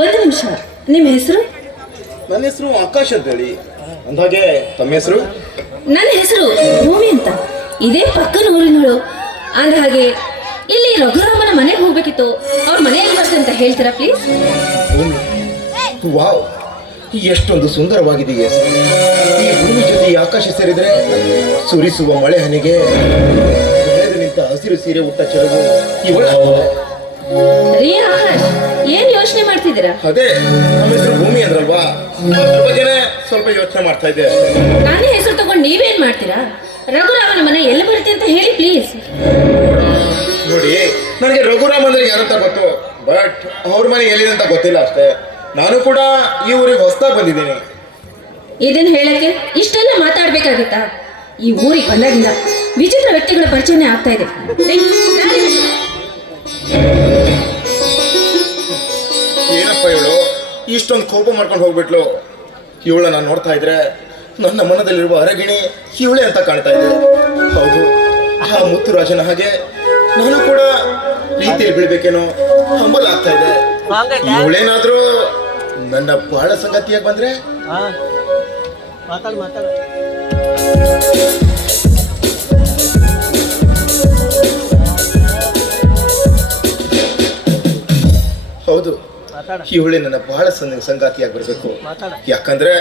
ಒಂದು ನಿಮಿಷ, ನಿಮ್ಮ ಹೆಸರು? ನನ್ನ ಹೆಸರು ಆಕಾಶ್ ಅಂತ ಹೇಳಿ. ಅಂದಾಗೆ ತಮ್ಮ ಹೆಸರು? ನನ್ನ ಹೆಸರು ಭೂಮಿ ಅಂತ. ಇದೇ ಪಕ್ಕದ ಊರಿನಳು. ಅಂದ ಹಾಗೆ ಇಲ್ಲಿ ರಘುರಾಮನ ಮನೆಗೆ ಹೋಗ್ಬೇಕಿತ್ತು. ಅವ್ರ ಮನೆಯಲ್ಲಿ ಬರ್ತದೆ ಅಂತ ಹೇಳ್ತೀರಾ ಪ್ಲೀಸ್? ವಾವ್, ಎಷ್ಟೊಂದು ಸುಂದರವಾಗಿದೆ ಈ ಹೆಸರು. ಈ ಭೂಮಿ ಜೊತೆ ಈ ಆಕಾಶ ಸೇರಿದ್ರೆ ಸುರಿಸುವ ಮಳೆ ಹನಿಗೆ ಬೆಳೆದು ನಿಂತ ಹಸಿರು ಸೀರೆ ಉಟ್ಟ ಚೆಲುವು ಇವಳ. ರೀ ಆಕಾಶ್, ಏನ್ ಯೋಚನೆ ಮಾಡ್ತಿದ್ದೀರಾ? ಅದೇ ನಮ್ಮ ಹೆಸರು ಭೂಮಿ ಅಂದ್ರಲ್ವಾ, ಅದ್ರ ಬಗ್ಗೆನೇ ಸ್ವಲ್ಪ ಯೋಚನೆ ಮಾಡ್ತಾ ಇದ್ದೆ. ನಾನೇ ಹೆಸರು ತಗೊಂಡು ನೀವೇನ್ ಮಾಡ್ತೀರಾ? ರಘುರಾಮನ ಮನೆ ಎಲ್ಲಿ ಬರುತ್ತೆ ಅಂತ ಹೇಳಿ ಪ್ಲೀಸ್. ನೋಡಿ, ನನಗೆ ರಘುರಾಮ್ ಅಂದ್ರೆ ಯಾರಂತ ಗೊತ್ತು, ಬಟ್ ಅವ್ರ ಮನೆ ಎಲ್ಲಿದೆ ಅಂತ ಗೊತ್ತಿಲ್ಲ ಅಷ್ಟೇ. ನಾನು ಕೂಡ ಈ ಊರಿಗೆ ಹೊಸದಾಗಿ ಬಂದಿದ್ದೀನಿ. ಇದನ್ನ ಹೇಳಕ್ಕೆ ಇಷ್ಟೆಲ್ಲ ಮಾತಾಡ್ಬೇಕಾಗಿತ್ತಾ? ಈ ಊರಿಗೆ ಬಂದಾಗಿಂದ ವಿಚಿತ್ರ ವ್ಯಕ್ತಿಗಳ ಪರಿಚಯನೇ ಆಗ್ತಾ ಇದೆ. ಏನಪ್ಪ ಇವಳು ಇಷ್ಟೊಂದು ಕೋಪ ಮಾಡ್ಕೊಂಡು ಹೋಗ್ಬಿಟ್ಲು. ಇವಳ ನಾನು ನೋಡ್ತಾ ಇದ್ರೆ ನನ್ನ ಮನದಲ್ಲಿರುವ ಅರಗಿಣಿ ಇವಳೆ ಅಂತ ಕಾಣ್ತಾ ಇದೆ. ಹೌದು, ಆ ಮುತ್ತುರಾಜನ ಹಾಗೆ ನಾನು ಕೂಡ ಪ್ರೀತಿಯಲ್ಲಿ ಬೀಳ್ಬೇಕೇನೋ ಹಂಬಲ ಆಗ್ತಾ ಇದೆ. ಇವಳೇನಾದ್ರೂ ನನ್ನ ಬಾಳ ಸಂಗತಿಯಾಗಿ ಬಂದ್ರೆ ಹೌದು, ಇವಳೆ ನನ್ನ ಬಹಳ ಸಂಗಾತಿಯಾಗಿ ಬರಬೇಕು. ಯಾಕಂದ್ರೆ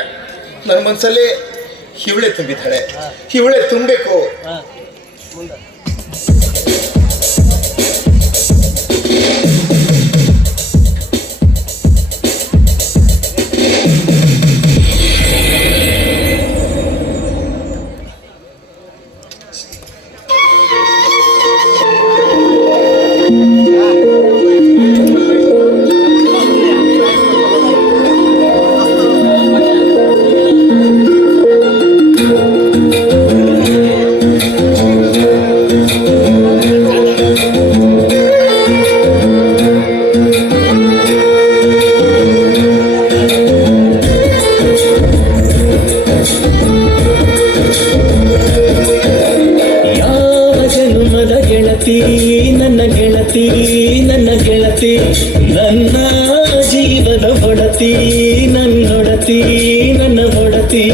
ನನ್ನ ಮನಸ್ಸಲ್ಲಿ ಇವಳೆ ತುಂಬಿದ್ದಾಳೆ, ಇವಳೆ ತುಂಬಬೇಕು. ನನ್ನ ಗೆಳತಿ, ನನ್ನ ಗೆಳತಿ, ನನ್ನ ಜೀವದ ಹೊಡತಿ, ನನ್ನೊಡತಿ, ನನ್ನ ಹೊಡತಿ,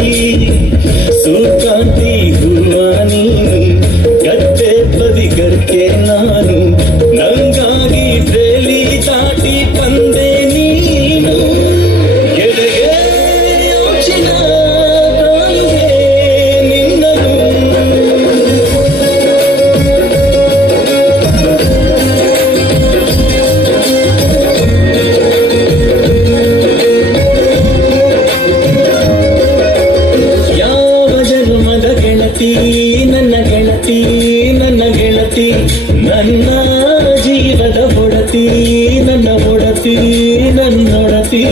ಸುಕಾಂತಿ ಹೂವಾನಿ, ಗಟ್ಟೆ ಬದಿಗರ್ಕೆ ನಾನು, ನಂಗಾಗಿ ಬೇಲಿ ದಾಟಿ ಬಂದೆ ನೀನು, ಎಡೆಗೆ ಯೋಚಿನ ಕಾಯುವೆ ನಿನ್ನನು. ನನ್ನ ಗೆಳತಿ, ನನ್ನ ಗೆಳತಿ, ನನ್ನ ಜೀವದ ಹೊಡತಿ, ನನ್ನ ಹೊಡತಿ, ನನ್ನೊಡತಿ.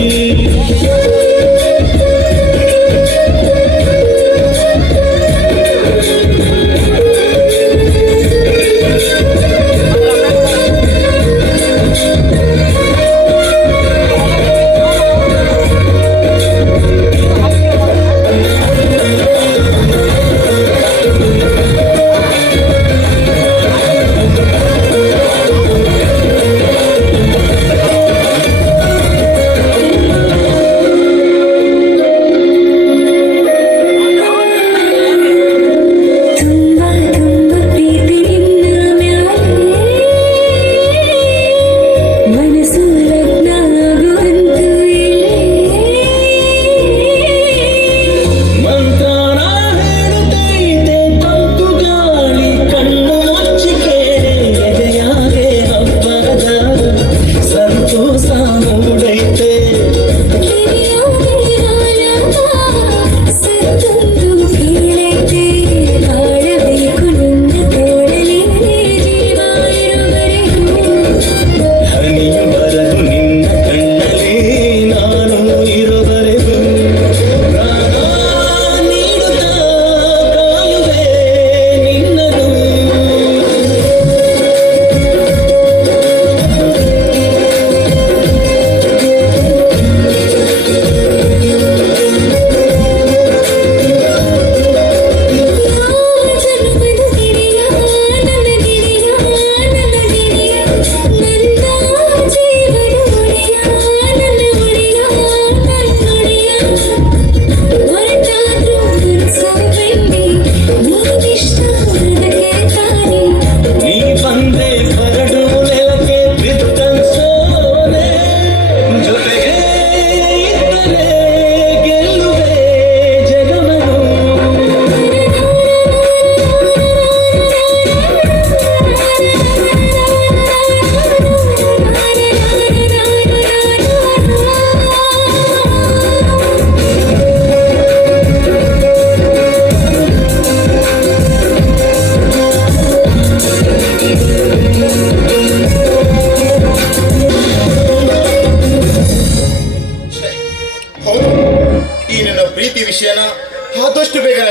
ಆದಷ್ಟು ಬೇಗ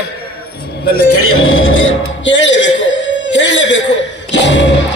ನನ್ನ ಗೆಳೆಯ